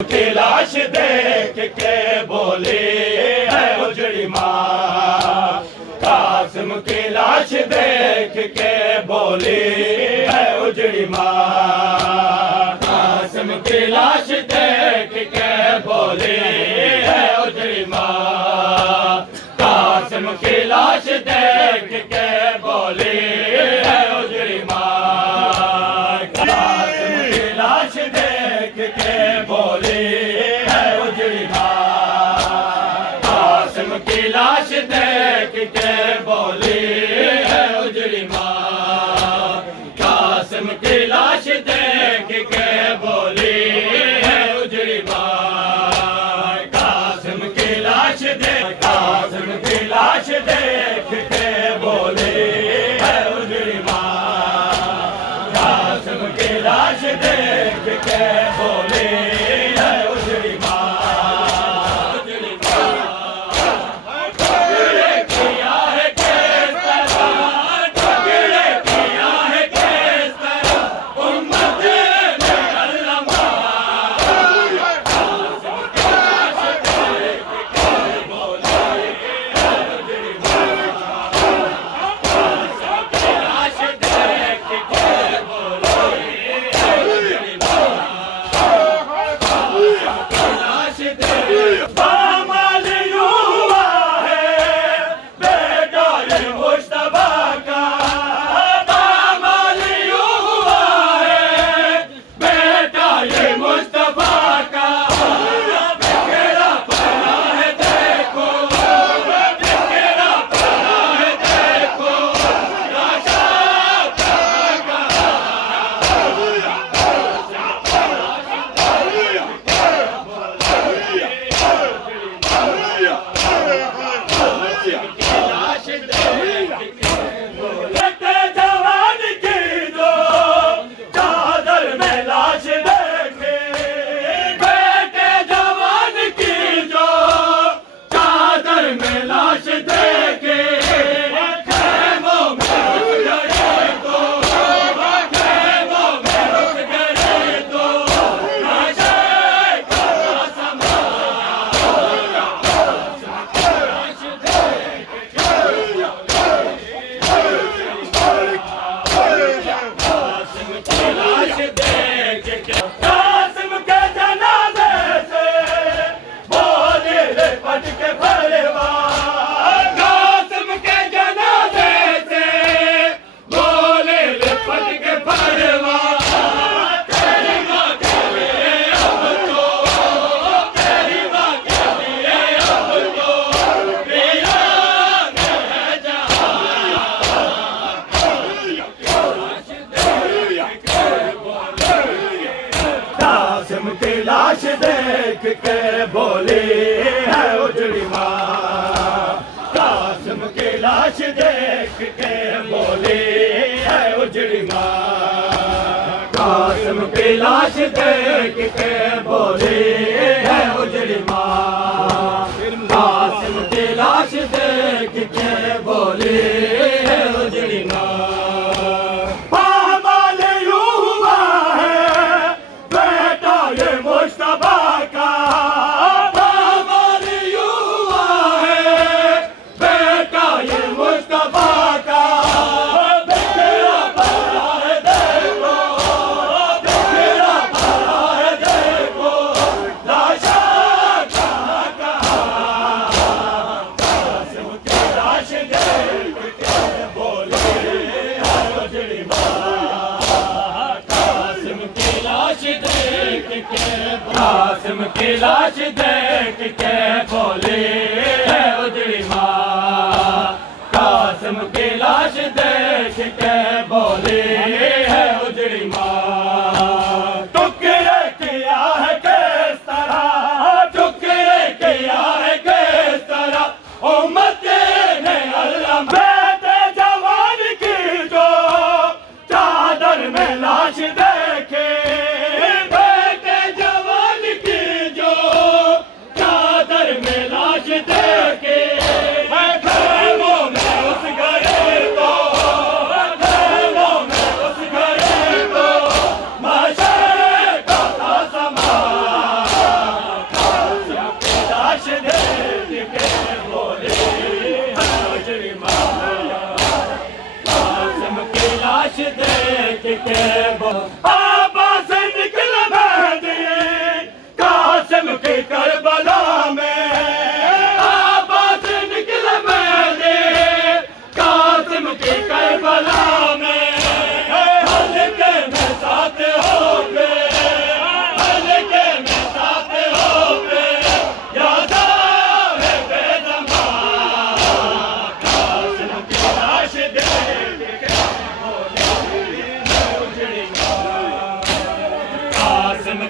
की लाश देख के बोली है उजड़ी माँ। कासिम की लाश देख के बोली है उजड़ी माँ। कासिम की लाश देख के बोली है उजड़ी माँ। कासिम की लाश देख के बोली है उजड़ी माँ। कासिम की लाश देख के बोली है उजड़ी माँ। कासिम की लाश देख के बोली है उजड़ी माँ। कासिम की लाश देख के बोली है उजड़ी माँ। कासिम की लाश देख कासिम की लाश देख के बोली है उजड़ी माँ। कासिम की लाश देख के बोली है उजड़ी माँ। उजड़ी माँ ठगड़े किया है किस तरह, ठगड़े किया है किस तरह उम्मत ने अल्लामा। कासिम की लाश देख के बोली है उजड़ी माँ। कासिम की लाश देख के बोली है उजड़ी माँ। लाश देख बामाल युवा है बेटा ये मुश्तबा का। बामाल युवा है बेटा ये मुश्तबा का। बिखरा पड़ा है देखो, बिखरा पड़ा है देखो लाशा लाश देख के जवान की दो चादर में लाश देखे। बेटे जवान की जो चादर में लाश देखे। खेमों में घुस गए तो, खेमों में घुस गए तो लाशें का समा। लाश देख कासिम की लाश देख के कासिम के जनाजे से बोले लिपट के परवार। कासिम के जनाजे से बोले लिपट के परवार। तेरी माँ के लिए अब तो, तेरी माँ के लिए अब तो वीरान है जहां। कासिम की लाश देख के बोली है उजड़ी माँ। कासिम की लाश देख के बोली है उजड़ी माँ। कासिम की लाश देख के बोली है उजड़ी माँ। कासिम की लाश देख के बोली है उजड़ी माँ। बामाल युवा है बेटा ये मुश्तबा का। बामाल युवा है बेटा ये मुश्तबा का। बिखरा पड़ा है देखो, बिखरा पड़ा है देखो लाशा कहाँ कहाँ। कासिम की लाश देख के बोली है उजड़ी माँ। कासिम की लाश देख के कासिम की लाश देख के बोली है उजड़ी माँ। कासिम की लाश देख के बोली है उजड़ी माँ। टुकड़े किया है किस तरह, टुकड़े किया है किस तरह उम्मत ने अल्लाह। बेटे जवान की जो चादर में लाश देखे। बेटे जवान की जो चादर में लाश के